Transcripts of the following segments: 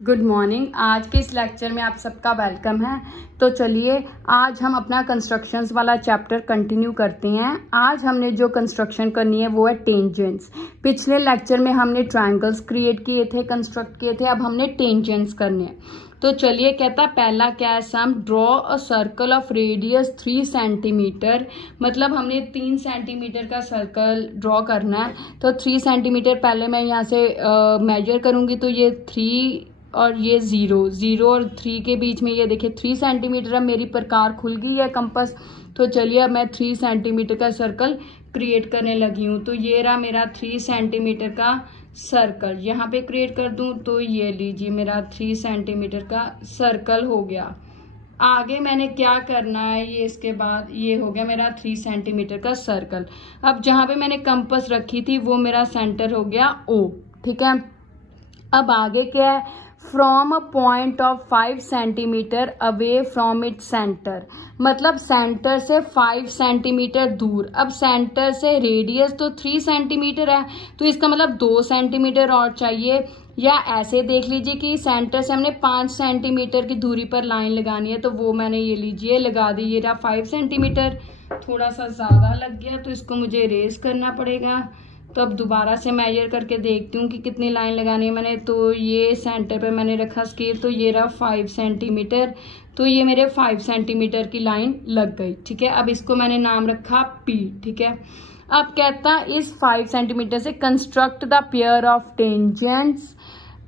Good morning. आज के इस लेक्चर में आप सबका वेलकम है। तो चलिए आज हम अपना कंस्ट्रक्शंस वाला चैप्टर कंटिन्यू करते हैं। आज हमने जो कंस्ट्रक्शन करनी है वो है टेंजेंट्स। पिछले लेक्चर में हमने ट्रायंगल्स क्रिएट किए थे, कंस्ट्रक्ट किए थे, अब हमने टेंजेंट्स करने हैं। तो चलिए कहता पहला क्या है, sum draw a circle of radius 3 centimetre. मतलब हमने 3 सेंटीमीटर का सर्कल ड्रॉ करना है। तो 3 सेंटीमीटर पहले मैं यहाँ से मेजर करूंगी। तो ये 3 और ये 0 और 3 के बीच में ये देखिए 3 सेंटीमीटर। अब मेरी प्रकार खुल गई है कंपास। तो चलिए अब मैं 3 सेंटीमीटर का सर्कल क्रिएट करने लगी हूँ। तो ये रहा मेरा 3 सेंटीमीटर का सर्कल। यहाँ पे क्रिएट कर दूं तो ये लीजिए मेरा 3 सेंटीमीटर का सर्कल हो गया। आगे मैंने क्या करना है, ये इसके बाद ये हो गया मेरा 3 सेंटीमीटर का सर्कल। अब जहाँ पे मैंने कंपास रखी थी वो मेरा सेंटर हो गया O। ठीक है, अब आगे क्या है, from a point of 5 centimetre away from it centre. मतलब सेंटर से 5 सेंटीमीटर दूर। अब सेंटर से रेडियस तो 3 सेंटीमीटर है, तो इसका मतलब 2 सेंटीमीटर और चाहिए। या ऐसे देख लीजिए कि सेंटर से हमने 5 सेंटीमीटर की दूरी पर लाइन लगानी है। तो वो मैंने ये लीजिए लगा दी। ये रहा 5 सेंटीमीटर। थोड़ा सा ज़्यादा लग गया तो इसको मुझे इरेज करना पड़ेगा। तो अब दोबारा से मेजर करके देखती हूँ कि कितनी लाइन लगानी है मैंने। तो ये सेंटर पे मैंने रखा स्केल, तो ये रहा 5 सेंटीमीटर। तो ये मेरे 5 सेंटीमीटर की लाइन लग गई। ठीक है, अब इसको मैंने नाम रखा P। ठीक है, अब कहता इस 5 सेंटीमीटर से construct the pair of tangents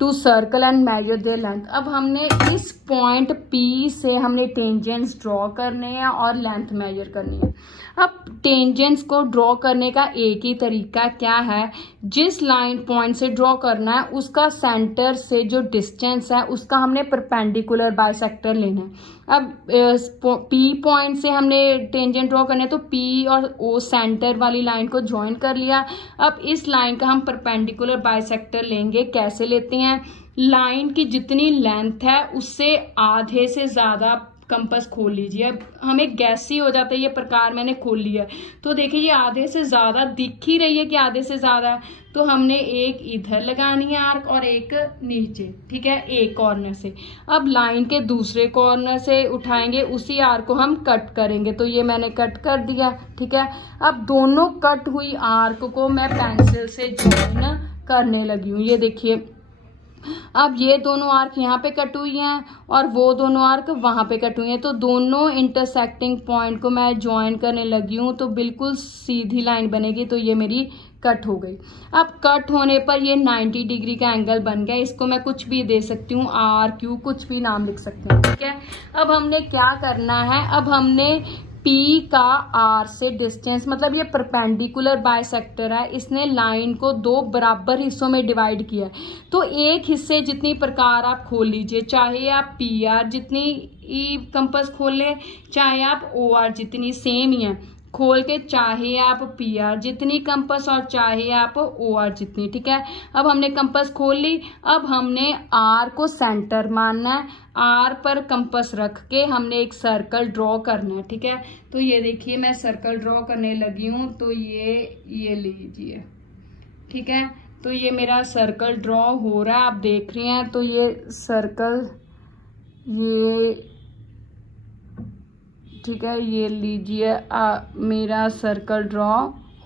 to circle and measure their length. अब हमने इस पॉइंट P से हमने टेंजेंट्स ड्रॉ करने हैं और लेंथ मेजर करनी है। अब टेंजेंट्स को ड्रॉ करने का एक ही तरीका क्या है, जिस लाइन पॉइंट से ड्रॉ करना है उसका सेंटर से जो डिस्टेंस है उसका हमने परपेंडिकुलर बाइसेक्टर लेना है। अब P पॉइंट से हमने टेंजेंट ड्रॉ करना है, तो P और O सेंटर वाली लाइन को ज्वाइन कर लिया। अब इस लाइन का हम परपेंडिकुलर बाइसेक्टर लेंगे। कैसे लेते हैं, लाइन की जितनी लेंथ है उससे आधे से ज्यादा कंपास खोल लीजिए। अब हमें गैस ही हो जाता है, ये प्रकार मैंने खोल लिया है। तो देखिए ये आधे से ज्यादा दिख ही रही है कि आधे से ज्यादा है। तो हमने एक इधर लगानी है आर्क और एक नीचे। ठीक है, एक कॉर्नर से। अब लाइन के दूसरे कॉर्नर से उठाएंगे, उसी आर्क को हम कट करेंगे। तो ये मैंने कट कर दिया। ठीक है, अब दोनों कट हुई आर्क को मैं पेंसिल से ज्वाइन करने लगी हूँ। ये देखिए अब ये दोनों आर्क यहाँ पे कट हुई हैं और वो दोनों आर्क वहां पे कट हुई हैं। तो दोनों इंटरसेक्टिंग पॉइंट को मैं ज्वाइन करने लगी हूँ। तो बिल्कुल सीधी लाइन बनेगी। तो ये मेरी कट हो गई। अब कट होने पर ये 90 डिग्री का एंगल बन गया। इसको मैं कुछ भी दे सकती हूँ, R Q कुछ भी नाम लिख सकती हूँ। ठीक है, अब हमने क्या करना है, अब हमने P का R से डिस्टेंस, मतलब ये परपेंडिकुलर बाइसेक्टर है, इसने लाइन को 2 बराबर हिस्सों में डिवाइड किया है। तो एक हिस्से जितनी प्रकार आप खोल लीजिए, चाहे आप PR जितनी कंपास खोल ले, चाहे आप OR जितनी, सेम ही है खोल के, चाहे आप PR जितनी कंपास और चाहे आप OR जितनी। ठीक है, अब हमने कंपास खोल ली। अब हमने R को सेंटर मानना है। R पर कंपास रख के हमने एक सर्कल ड्रॉ करना है। ठीक है, तो ये देखिए मैं सर्कल ड्रॉ करने लगी हूँ। तो ये लीजिए। ठीक है, तो ये मेरा सर्कल ड्रॉ हो रहा है, आप देख रहे हैं। तो ये सर्कल, ये ठीक है, ये लीजिए मेरा सर्कल ड्रॉ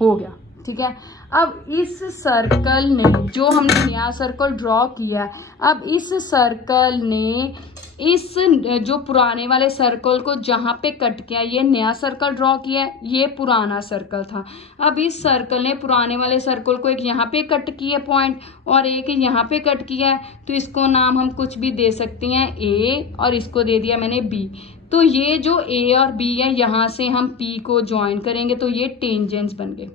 हो गया। ठीक है, अब इस सर्कल ने, जो हमने नया सर्कल ड्रॉ किया, अब इस सर्कल ने इस जो पुराने वाले सर्कल को जहां पे कट किया, ये नया सर्कल ड्रॉ किया, ये पुराना सर्कल था। अब इस सर्कल ने पुराने वाले सर्कल को एक यहाँ पे कट किया पॉइंट और एक यहाँ पे कट किया है। तो इसको नाम हम कुछ भी दे सकते हैं A, और इसको दे दिया मैंने B। तो ये जो A और B है, यहां से हम P को ज्वाइन करेंगे तो ये टेंजेंट्स बन गए।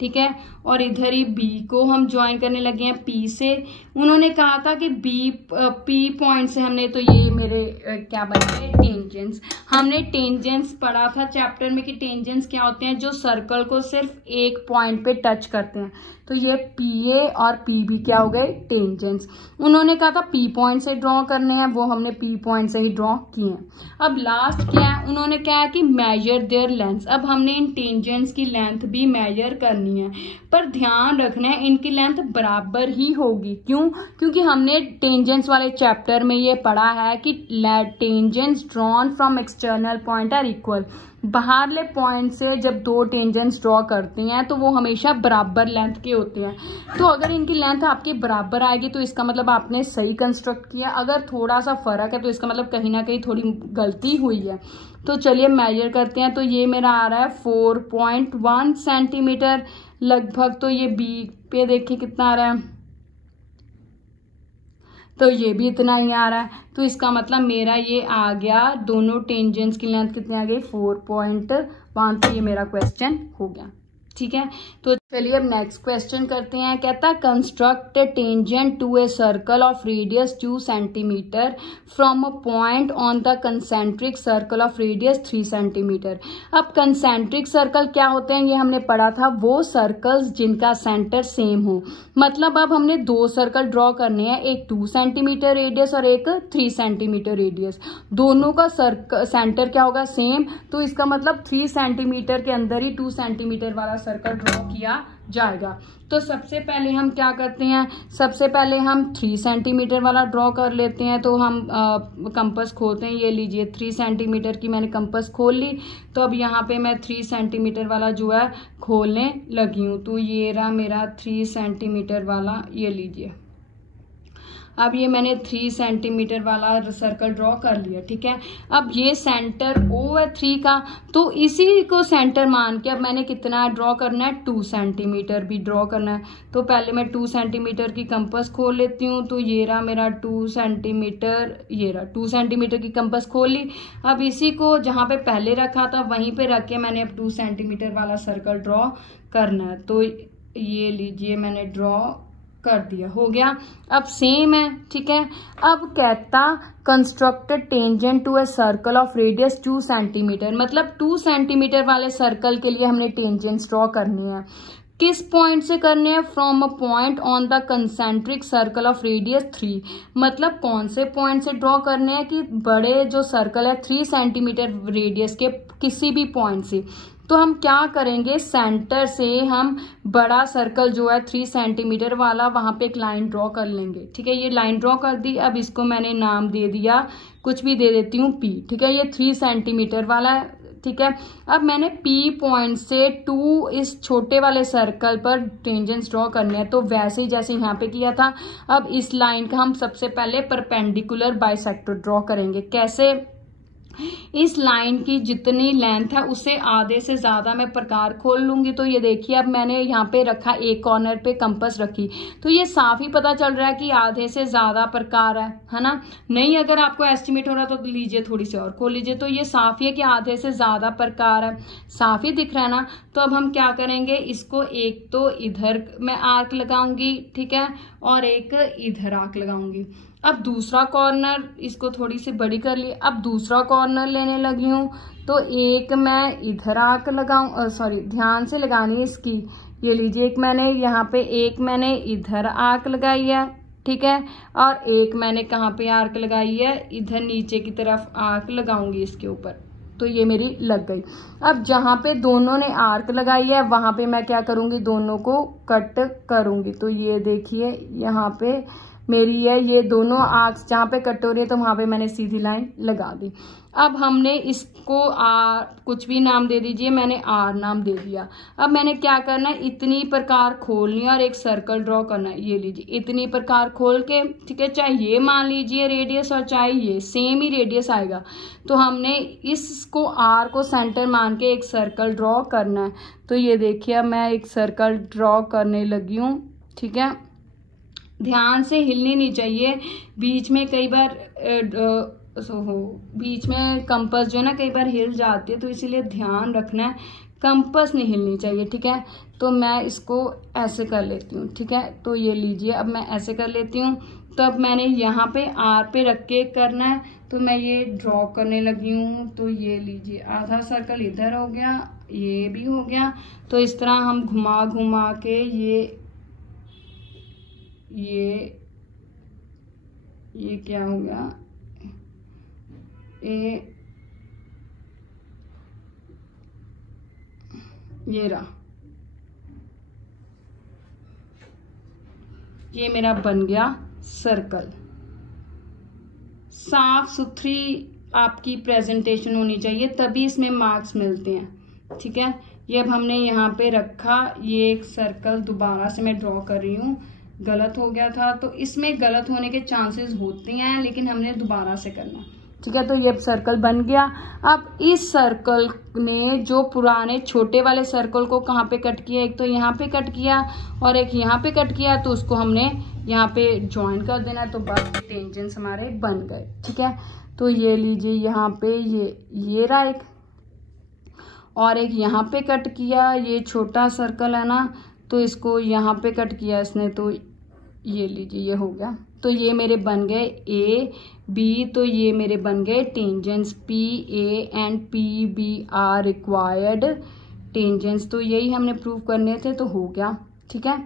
ठीक है, और इधर ही B को हम ज्वाइन करने लगे हैं P से। उन्होंने कहा था कि P पॉइंट से हमने, तो ये मेरे क्या बन गए, टेंजेंट्स। हमने टेंजेंट्स पढ़ा था चैप्टर में कि टेंजेंट्स क्या होते हैं, जो सर्कल को सिर्फ एक पॉइंट पे टच करते हैं। तो ये PA और PB क्या हो गए, टेंजेंट्स। उन्होंने कहा था P पॉइंट से ड्रॉ करने हैं, वो हमने P पॉइंट से ही ड्रॉ किए हैं। अब लास्ट क्या है, उन्होंने कहा कि मेजर देयर लेंथ। अब हमने इन टेंजेंट्स की लेंथ भी मेजर करनी करनी है, पर ध्यान रखना है इनकी लेंथ बराबर ही होगी। क्यों? क्योंकि हमने टेंजेंट्स वाले चैप्टर में ये पढ़ा है कि tangents drawn from external point are equal. बाहरले पॉइंट से जब दो टेंजेंट्स ड्रॉ करते हैं तो वो हमेशा बराबर लेंथ के होते हैं। तो अगर इनकी लेंथ आपकी बराबर आएगी तो इसका मतलब आपने सही कंस्ट्रक्ट किया, अगर थोड़ा सा फर्क है तो इसका मतलब कहीं ना कहीं थोड़ी गलती हुई है। तो चलिए मेजर करते हैं। तो ये मेरा आ रहा है 4.1 सेंटीमीटर लगभग। तो ये बी पे देखिए कितना आ रहा है, तो ये भी इतना ही आ रहा है। तो इसका मतलब मेरा ये आ गया, दोनों टेंजेंट्स की लेंथ कितनी आ गई 4.1। तो ये मेरा क्वेश्चन हो गया। ठीक है, तो चलिए अब नेक्स्ट क्वेश्चन करते हैं। कहता है construct tangent to a circle of radius 2 centimetre from a point on the concentric circle of radius 3 centimetre. अब कंसेंट्रिक सर्कल क्या होते हैं ये हमने पढ़ा था, वो सर्कल्स जिनका सेंटर सेम हो। मतलब अब हमने दो सर्कल ड्रॉ करने हैं, एक 2 सेंटीमीटर रेडियस और एक 3 सेंटीमीटर रेडियस। दोनों का सेंटर क्या होगा, सेम। तो इसका मतलब 3 सेंटीमीटर के अंदर ही 2 सेंटीमीटर वाला सर्कल ड्रॉ किया जाएगा। तो सबसे पहले हम क्या करते हैं, सबसे पहले हम 3 सेंटीमीटर वाला ड्रॉ कर लेते हैं। तो हम कंपास खोलते हैं। ये लीजिए 3 सेंटीमीटर की मैंने कंपास खोल ली। तो अब यहाँ पे मैं 3 सेंटीमीटर वाला जो है खोलने लगी हूँ। तो ये रहा मेरा 3 सेंटीमीटर वाला, ये लीजिए। अब ये मैंने 3 सेंटीमीटर वाला सर्कल ड्रॉ कर लिया। ठीक है, अब ये सेंटर ओ है 3 का, तो इसी को सेंटर मान के अब मैंने कितना ड्रॉ करना है, 2 सेंटीमीटर भी ड्रॉ करना है। तो पहले मैं 2 सेंटीमीटर की कंपास खोल लेती हूँ। तो ये रहा मेरा 2 सेंटीमीटर, ये रहा 2 सेंटीमीटर की कंपास खोल ली। अब इसी को जहाँ पे पहले रखा था वहीं पे रख के मैंने अब 2 सेंटीमीटर वाला सर्कल ड्रॉ करना है। तो ये लीजिए मैंने ड्रॉ कर दिया, हो गया। अब सेम है। ठीक है, अब कहता construct tangent to a circle of radius 2 centimetre. मतलब 2 सेंटीमीटर वाले सर्कल के लिए हमने टेंजेंट्स ड्रॉ करनी है। किस पॉइंट से करने हैं, from a point on the concentric circle of radius 3। मतलब कौन से पॉइंट से ड्रॉ करने हैं, कि बड़े जो सर्कल है 3 सेंटीमीटर रेडियस के किसी भी पॉइंट से। तो हम क्या करेंगे, सेंटर से हम बड़ा सर्कल जो है 3 सेंटीमीटर वाला वहां पे एक लाइन ड्रॉ कर लेंगे। ठीक है, ये लाइन ड्रॉ कर दी। अब इसको मैंने नाम दे दिया, कुछ भी दे देती हूँ P। ठीक है, ये 3 सेंटीमीटर वाला है। ठीक है, अब मैंने P पॉइंट से 2 इस छोटे वाले सर्कल पर टेंजेंट्स ड्रॉ करने हैं। तो वैसे ही जैसे यहाँ पे किया था, अब इस लाइन का हम सबसे पहले परपेंडिकुलर बाइसेक्टर ड्रॉ करेंगे। कैसे, इस लाइन की जितनी लेंथ है उससे आधे से ज्यादा मैं प्रकार खोल लूंगी। तो ये देखिए अब मैंने यहाँ पे रखा, एक कॉर्नर पे कंपास रखी, तो ये साफ ही पता चल रहा है कि आधे से ज्यादा प्रकार है ना। नहीं, अगर आपको एस्टिमेट हो रहा तो लीजिए थोड़ी सी और खोल लीजिए। तो ये साफ ही है कि आधे से ज्यादा प्रकार है, साफ ही दिख रहा है ना। तो अब हम क्या करेंगे, इसको एक तो इधर मैं आर्क लगाऊंगी, ठीक है, और एक इधर आर्क लगाऊंगी। अब दूसरा कॉर्नर, इसको थोड़ी सी बड़ी कर ली, अब दूसरा कॉर्नर लेने लगी हूँ। तो एक मैं इधर आर्क लगाऊं, सॉरी ध्यान से लगानी है इसकी। ये लीजिए, एक मैंने यहाँ पे, एक मैंने इधर आर्क लगाई है। ठीक है, और एक मैंने कहाँ पे आर्क लगाई है, इधर नीचे की तरफ आर्क लगाऊंगी इसके ऊपर। तो ये मेरी लग गई। अब जहां पे दोनों ने आर्क लगाई है वहां पे मैं क्या करूंगी, दोनों को कट करूंगी। तो ये देखिए यहाँ पे मेरी है, ये दोनों आर्क्स जहां पे कट हो रही है तो वहां पे मैंने सीधी लाइन लगा दी। अब हमने इसको कुछ भी नाम दे दीजिए, मैंने आर नाम दे दिया। अब मैंने क्या करना है, इतनी प्रकार खोलनी है और एक सर्कल ड्रॉ करना है। ये लीजिए, इतनी प्रकार खोल के, ठीक है, चाहे ये मान लीजिए रेडियस और चाहे ये सेम ही रेडियस आएगा। तो हमने इसको आर को सेंटर मान के एक सर्कल ड्रॉ करना है। तो ये देखिए अब मैं एक सर्कल ड्रॉ करने लगी हूँ। ठीक है, ध्यान से हिलनी नहीं चाहिए, बीच में कई बार बीच में कंपास जो है ना कई बार हिल जाती है, तो इसीलिए ध्यान रखना है, कंपास नहीं हिलनी चाहिए। ठीक है, तो मैं इसको ऐसे कर लेती हूँ। ठीक है, तो ये लीजिए अब मैं ऐसे कर लेती हूँ। तो अब मैंने यहाँ पे आर पे रख के करना है, तो मैं ये ड्रॉ करने लगी हूँ। तो ये लीजिए, आधा सर्कल इधर हो गया, ये भी हो गया। तो इस तरह हम घुमा घुमा के ये क्या हो गया, ये रहा। ये मेरा बन गया सर्कल। साफ सुथरी आपकी प्रेजेंटेशन होनी चाहिए, तभी इसमें मार्क्स मिलते हैं। ठीक है, ये अब हमने यहाँ पे रखा, ये एक सर्कल दोबारा से मैं ड्रॉ कर रही हूँ, गलत हो गया था तो इसमें गलत होने के चांसेस होते हैं, लेकिन हमने दोबारा से करना। ठीक है, तो ये सर्कल बन गया। अब इस सर्कल ने जो पुराने छोटे वाले सर्कल को कहाँ पे कट किया, एक तो यहाँ पे कट किया और एक यहाँ पे कट किया, तो उसको हमने यहाँ पे ज्वाइन कर देना, तो बस टेंजेंट्स हमारे बन गए। ठीक है, तो ये लीजिए यहाँ पे ये रहा एक, और एक यहाँ पे कट किया, ये छोटा सर्कल है ना, तो इसको यहाँ पे कट किया इसने, तो ये लीजिए ये हो गया। तो ये मेरे बन गए ए बी, तो ये मेरे बन गए tangents P A and P B are required tangents. तो यही हमने प्रूव करने थे, तो हो गया। ठीक है,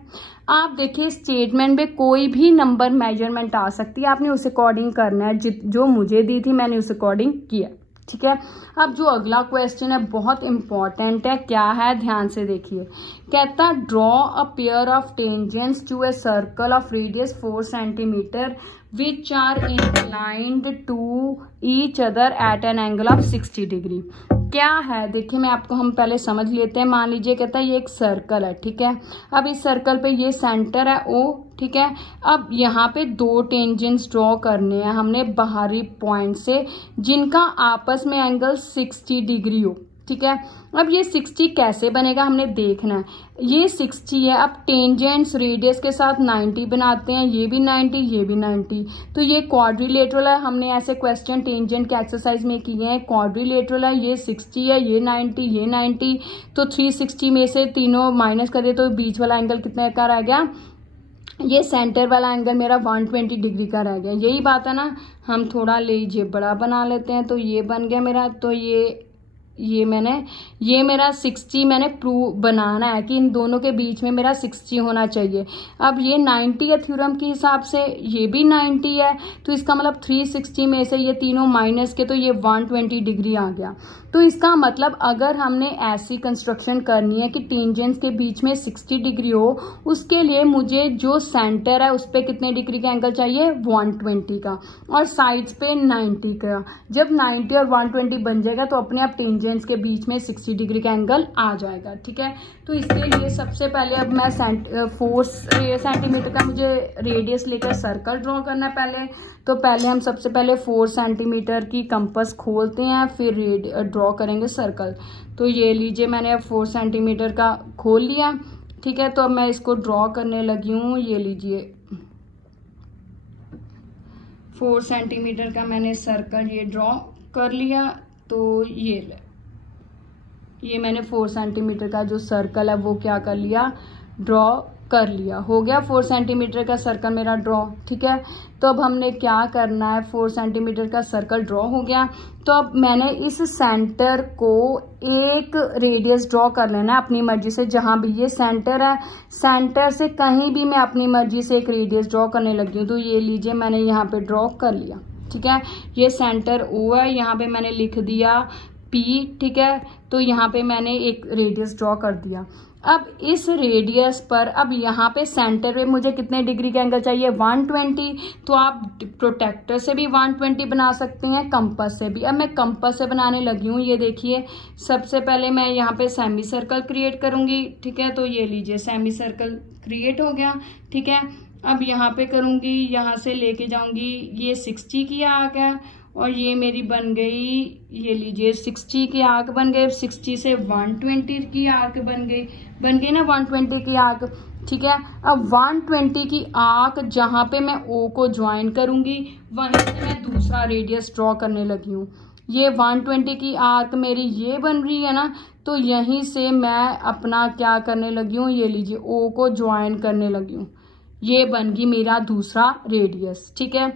आप देखिए स्टेटमेंट में कोई भी नंबर मेजरमेंट आ सकती है, आपने उस अकॉर्डिंग करना है, जो मुझे दी थी मैंने उस अकॉर्डिंग किया। ठीक है, अब जो अगला क्वेश्चन है बहुत इंपॉर्टेंट है, क्या है ध्यान से देखिए। कहता draw a pair of tangents to a circle of radius 4 centimetre which are inclined to each other at an angle of 60 degree. क्या है देखिए, मैं आपको हम पहले समझ लेते हैं। मान लीजिए कहता है ये एक सर्कल है। ठीक है, अब इस सर्कल पे ये सेंटर है O। ठीक है, अब यहाँ पे दो टेंजेंट्स ड्रॉ करने हैं हमने बाहरी पॉइंट से, जिनका आपस में एंगल 60 डिग्री हो। ठीक है, अब ये 60 कैसे बनेगा हमने देखना है। ये 60 है, अब टेंजेंट्स रेडियस के साथ 90 बनाते हैं, ये भी 90 ये भी 90, तो ये क्वाड्रिलेटरल है। हमने ऐसे क्वेश्चन टेंजेंट के एक्सरसाइज में किए हैं, क्वाड्रिलेटरल है, ये 60 है, ये 90 ये 90, तो 360 में से तीनों माइनस कर दे तो बीच वाला एंगल कितने का रह गया, ये सेंटर वाला एंगल मेरा 120 डिग्री का रह गया। यही बात है ना, हम थोड़ा लीजिए बड़ा बना लेते हैं, तो ये बन गया मेरा। तो ये मेरा 60 मैंने प्रूव बनाना है कि इन दोनों के बीच में मेरा 60 होना चाहिए। अब ये 90 है थ्योरम के हिसाब से, ये भी 90 है, तो इसका मतलब 360 में से ये तीनों माइनस के, तो ये 120 डिग्री आ गया। तो इसका मतलब अगर हमने ऐसी कंस्ट्रक्शन करनी है कि टेंजेंट्स के बीच में 60 डिग्री हो, उसके लिए मुझे जो सेंटर है उस पर कितने डिग्री का एंगल चाहिए, 120 का, और साइड्स पे 90 का। जब 90 और 120 बन जाएगा तो अपने आप टेंजेंट्स के बीच में 60 डिग्री का एंगल आ जाएगा। ठीक है, तो इसके लिए सबसे पहले अब मैं 4 सेंटीमीटर का मुझे रेडियस लेकर सर्कल ड्रॉ करना है पहले। तो पहले हम सबसे पहले 4 सेंटीमीटर की कंपास खोलते हैं, फिर ड्रॉ करेंगे सर्कल। तो ये लीजिए मैंने अब 4 सेंटीमीटर का खोल लिया। ठीक है, तो अब मैं इसको ड्रॉ करने लगी हूँ। ये लीजिए 4 सेंटीमीटर का मैंने सर्कल ये ड्रॉ कर लिया। तो ये मैंने 4 सेंटीमीटर का जो सर्कल है वो क्या कर लिया, ड्रॉ कर लिया। हो गया 4 सेंटीमीटर का सर्कल मेरा ड्रॉ। ठीक है, तो अब हमने क्या करना है, 4 सेंटीमीटर का सर्कल ड्रॉ हो गया, तो अब मैंने इस सेंटर को एक रेडियस ड्रॉ कर लेना है अपनी मर्जी से। जहां भी ये सेंटर है, सेंटर से कहीं भी मैं अपनी मर्जी से एक रेडियस ड्रॉ करने लगी हूँ। तो ये लीजिए मैंने यहाँ पे ड्रॉ कर लिया। ठीक है, ये सेंटर O है, यहाँ पे मैंने लिख दिया P। ठीक है, तो यहाँ पे मैंने एक रेडियस ड्रॉ कर दिया। अब इस रेडियस पर, अब यहाँ पे सेंटर पे मुझे कितने डिग्री का एंगल चाहिए, 120। तो आप प्रोटेक्टर से भी 120 बना सकते हैं, कंपास से भी। अब मैं कंपास से बनाने लगी हूँ। ये देखिए, सबसे पहले मैं यहाँ पे सेमी सर्कल क्रिएट करूंगी। ठीक है, तो ये लीजिए सेमी सर्कल क्रिएट हो गया। ठीक है, अब यहाँ पे करूंगी, यहाँ से लेके जाऊंगी, ये 60 की आर्क है और ये मेरी बन गई, ये लीजिए 60 की आर्क बन गई। 60 से 120 की आर्क बन गई ना, 120 की आर्क। ठीक है, अब 120 की आर्क जहां पे मैं O को ज्वाइन करूंगी, वहीं से मैं दूसरा रेडियस ड्रॉ करने लगी हूँ। ये 120 की आर्क मेरी ये बन रही है ना, तो यहीं से मैं अपना क्या करने लगी हूँ, ये लीजिए O को ज्वाइन करने लगी हूँ। ये बन गई मेरा दूसरा रेडियस। ठीक है,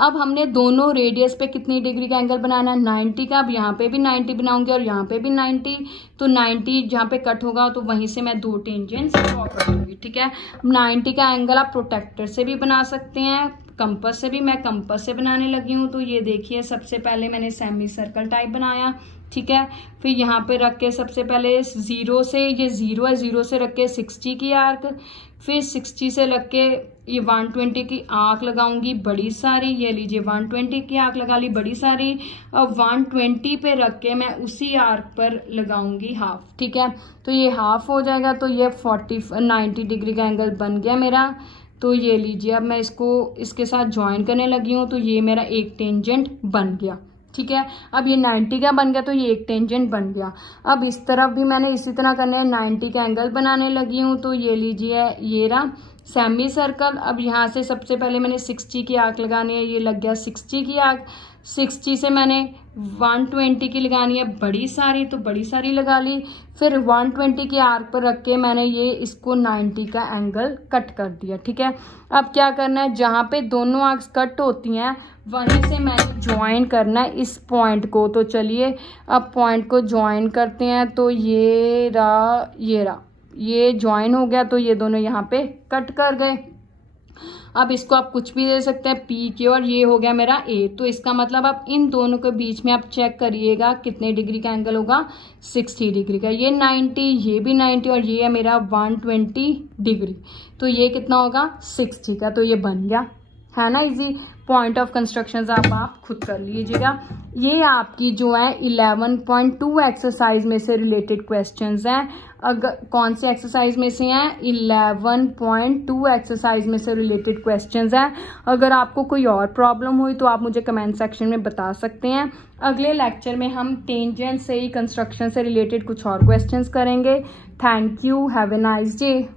अब हमने दोनों रेडियस पे कितनी डिग्री का एंगल बनाना है, 90 का। अब यहाँ पे भी 90 बनाऊंगी और यहाँ पे भी 90, तो 90 जहाँ पे कट होगा तो वहीं से मैं 2 टेंजेंट्स ड्रॉ कर दूंगी। ठीक है, 90 का एंगल आप प्रोटेक्टर से भी बना सकते हैं, कंपास से भी। मैं कंपास से बनाने लगी हूँ। तो ये देखिए, सबसे पहले मैंने सेमी सर्कल टाइप बनाया। ठीक है। फिर यहाँ पे रख के सबसे पहले 0 से, ये 0 है, 0 से रख के 60 की आर्क, फिर 60 से लग के ये 120 की आर्क लगाऊंगी बड़ी सारी, ये लीजिए 120 की आर्क लगा ली बड़ी सारी। अब 120 पे रख के मैं उसी आर्क पर लगाऊंगी हाफ, ठीक है। तो ये हाफ हो जाएगा, तो ये 90 डिग्री का एंगल बन गया मेरा। तो ये लीजिए, अब मैं इसको इसके साथ ज्वाइन करने लगी हूँ, तो ये मेरा एक टेंजेंट बन गया, ठीक है। अब ये 90 का बन गया, तो ये एक टेंजेंट बन गया। अब इस तरफ भी मैंने इसी तरह करना है, 90 का एंगल बनाने लगी हूँ। तो ये लीजिए, ये रहा सेमी सर्कल। अब यहाँ से सबसे पहले मैंने 60 की आर्क लगानी है, ये लग गया 60 की आर्क। 60 से मैंने 120 की लगानी है बड़ी सारी, तो बड़ी सारी लगा ली। फिर 120 की आर्क पर रख के मैंने ये इसको 90 का एंगल कट कर दिया, ठीक है। अब क्या करना है, जहाँ पे दोनों आर्क्स कट होती हैं वहीं से मैंने ज्वाइन करना है इस पॉइंट को। तो चलिए अब पॉइंट को ज्वाइन करते हैं। तो ये रहा, ये ज्वाइन हो गया, तो ये दोनों यहाँ पे कट कर गए। अब इसको आप कुछ भी दे सकते हैं पी के, और ये हो गया मेरा ए। तो इसका मतलब आप इन दोनों के बीच में आप चेक करिएगा कितने डिग्री का एंगल होगा, 60 डिग्री का। ये 90, ये भी 90, और ये है मेरा 120 डिग्री। तो ये कितना होगा, 60 का। तो ये बन गया, है ना इजी। पॉइंट ऑफ कंस्ट्रक्शन आप खुद कर लीजिएगा। ये आपकी जो है 11.2 एक्सरसाइज में से रिलेटेड क्वेश्चंस हैं। अगर कौन से एक्सरसाइज में से हैं, 11.2 एक्सरसाइज में से रिलेटेड क्वेश्चंस हैं। अगर आपको कोई और प्रॉब्लम हुई तो आप मुझे कमेंट सेक्शन में बता सकते हैं। अगले लेक्चर में हम टेंजेंट से ही कंस्ट्रक्शन से रिलेटेड कुछ और क्वेश्चंस करेंगे। Thank you, have a nice day.